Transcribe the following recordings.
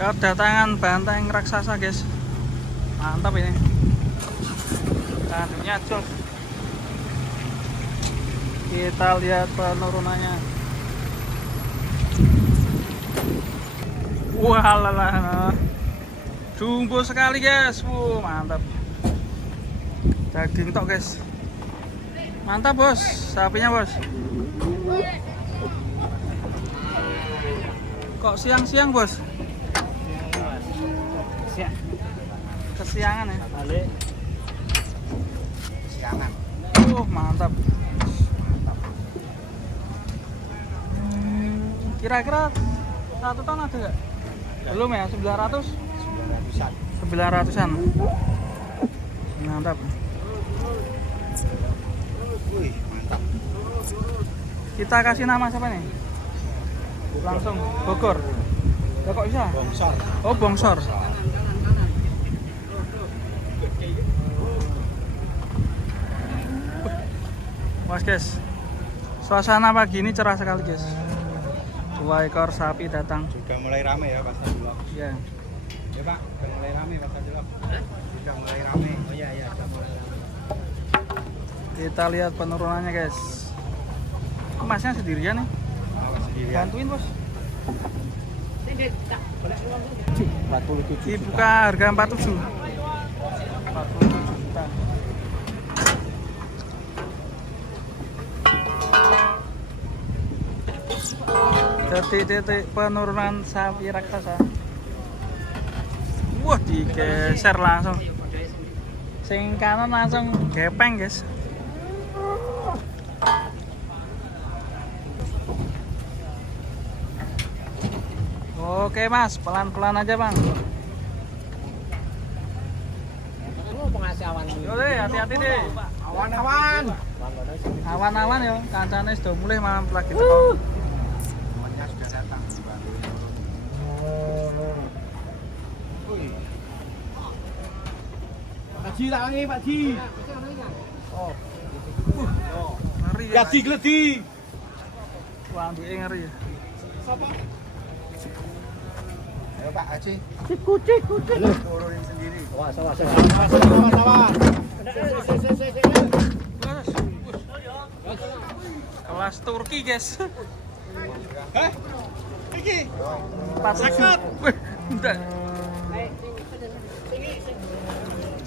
Kedatangan banteng raksasa, guys. Mantap ini. Tandunya jos. Kita lihat penurunannya. Wah, lalah. Jumbo sekali, guys. Mantap. Daging tok, guys. Mantap, bos. Sapinya, bos. Kok siang-siang, bos? Kesiangan ya? Balik. Siangan. Mantap. Kira-kira 1 ton ada nggak? Belum ya, 900? 900-an. 900-an. Mantap. Wih, mantap. Kita kasih nama siapa nih? Langsung Bogor. Ya kok bisa? Bongsor. Oh, Bongsor. Mas, guys. Suasana pagi ini cerah sekali, guys. 2 ekor sapi datang. Sudah mulai rame ya pasar Bulog. Ya. Ya Pak, sudah mulai rame pasar Bulog. Sudah mulai rame. Oh iya iya, sudah mulai rame. Kita lihat penurunannya, guys. Masnya sendirian nih. Sendirian. Bantuin, bos. 47 Dibuka harga 47. 47 juta. Detik-detik penurunan sapi raksasa. Wah, digeser langsung. Sing kanan langsung gepeng, guys. Oke, Mas, pelan-pelan aja, Bang. Yo deh, hati-hati deh. Awan-awan. Awan-awan yo, kancane sudah mulai malam lagi teko. Temannya sudah datang. Pak Ji tangi, Pak Ji. Oh. Ngeri ya. Gledi gledi. Wah, ambuke ngeri ya. Siapa? Ayo Pak Haji. Kucing. Turunin sendiri. Awas. Kelas Turki, guys. Hah? Iki. 47. Wih, udah.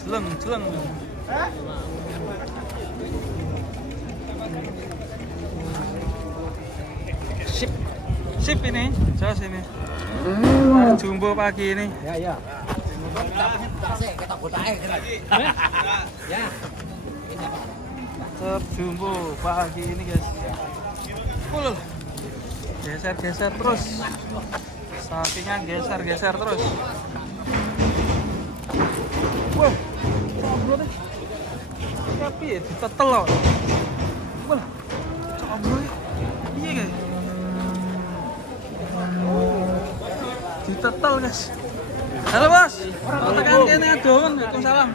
Jeleng. Hah? Sip ini, jos ini. Jumbo pagi ini. Ya. Terjumbo pagi ini, guys. Full. Geser terus. Sapinya geser terus. Wah, cobrol deh. Tapi ditetel loh. Wah, cobrol. Iya, guys. Ditetel, guys. Halo, Bos. Tekan kene adon. Waalaikumsalam.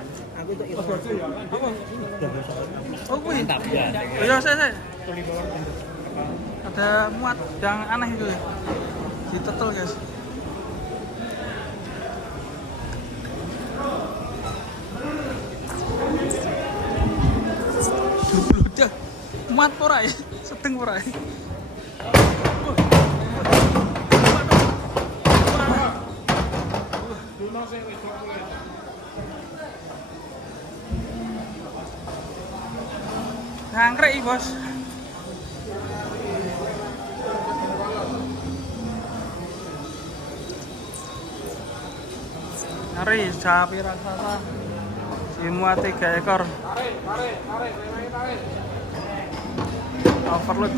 Apa? Oh, kuwi. Oh, ya, saya. Ada muat yang aneh itu ya. Ditetel, guys. Udah muat ora ya? Sedeng ora ya? Ngangkrek, Bos. Ngeri, sapi raksasa. Dimuat 3 ekor. Overload.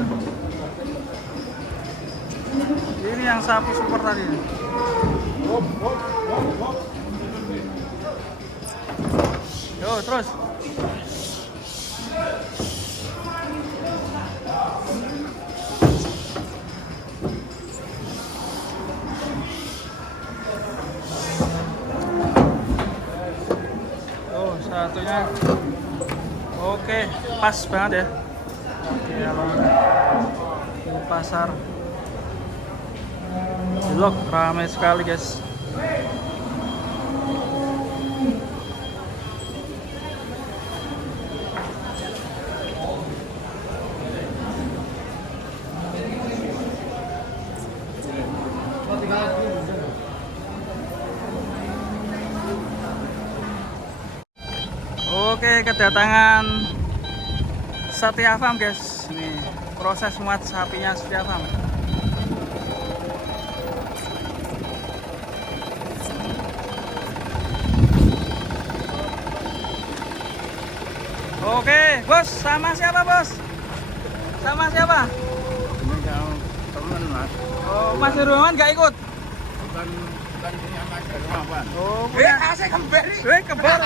Ini yang sapi super tadi. Yo, terus. Satunya oke, pas banget ya. Di pasar Bulog ramai sekali, guys. Oke, kedatangan Setia Farm guys. Ini proses muat sapinya Setia Farm. Oke, bos, sama siapa bos? Sama siapa? Ini kalau teman mas, Oh, Mas Hermawan nggak ikut? bukan punya mas Hermawan. Oh, punya. Saya kembali. Kembar.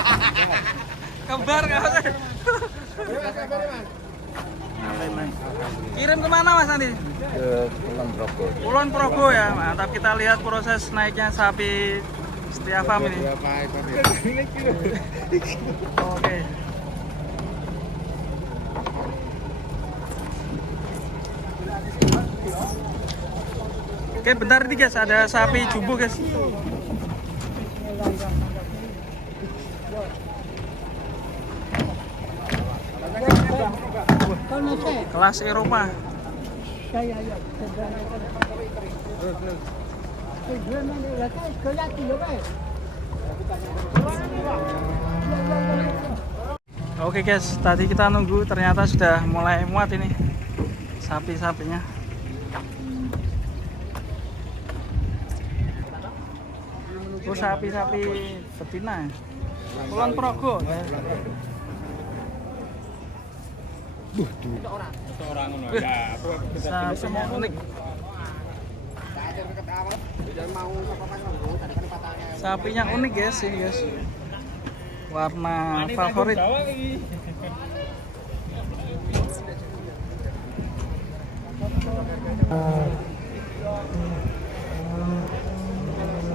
Kembar nggak usah. Kirim kemana mas nanti? Ke Kulon Progo. Kulon Progo ya. Mantap, kita lihat proses naiknya sapi Setia Farm ini. Oke. Oke, bentar ini guys, ada sapi jumbo guys. Kelas Eropa. Oke guys, tadi kita nunggu, ternyata sudah mulai muat ini sapi-sapinya. Oh, sapi-sapi betina. Kulon Progo. Sapinya unik. Sapinya unik guys, ini guys. Warna favorit.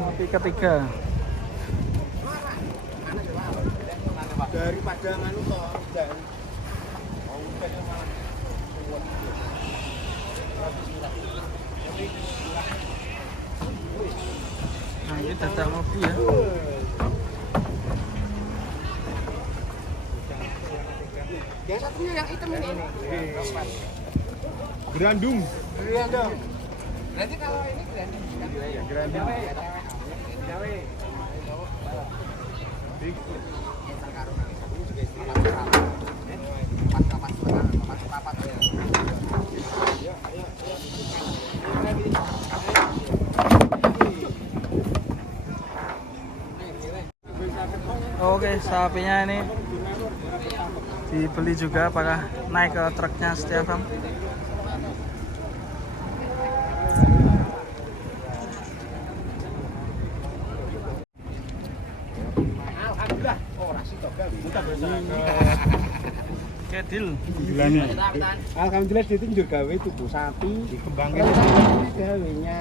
Sapi ketiga. Daripada nganu toh, Nah, ini data mobil ya. yang satunya yang hitam ini. Gerandung. Gerandung. Berarti kalau ini gerandung. Iya, gerandung. Oke, sapinya ini dibeli juga, apakah naik ke truknya Setia Farm? Alhamdulillah. Ora sih tok gawe. Kedil. Alhamdulillah ditinjur gawe tuku sapi dikembangke gawenya.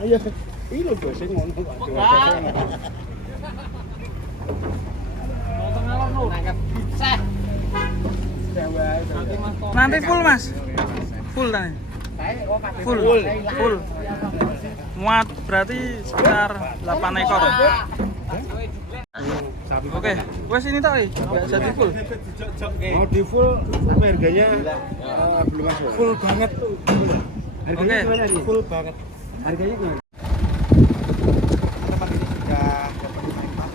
Ayo, iki lho bos sing ngono kok. Nanti full mas, full nanti. Full. Muat berarti sekitar 8 ekor. Oke, wes ini tak nggak jadi full. Mau di full tapi harganya belum masuk. Full banget. Harganya gimana nih? Full banget. Harganya gimana? Teman ini sudah dapat menembak.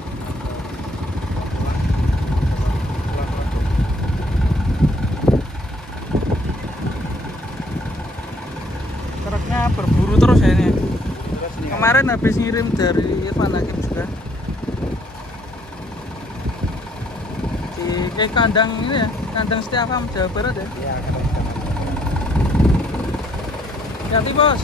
Truknya berburu terus ya ini. Kemarin habis ngirim dari Irfan Hakim juga. Di kandang ini ya, kandang Setia Farm Jawa Barat ya. Iya, Ganti bos.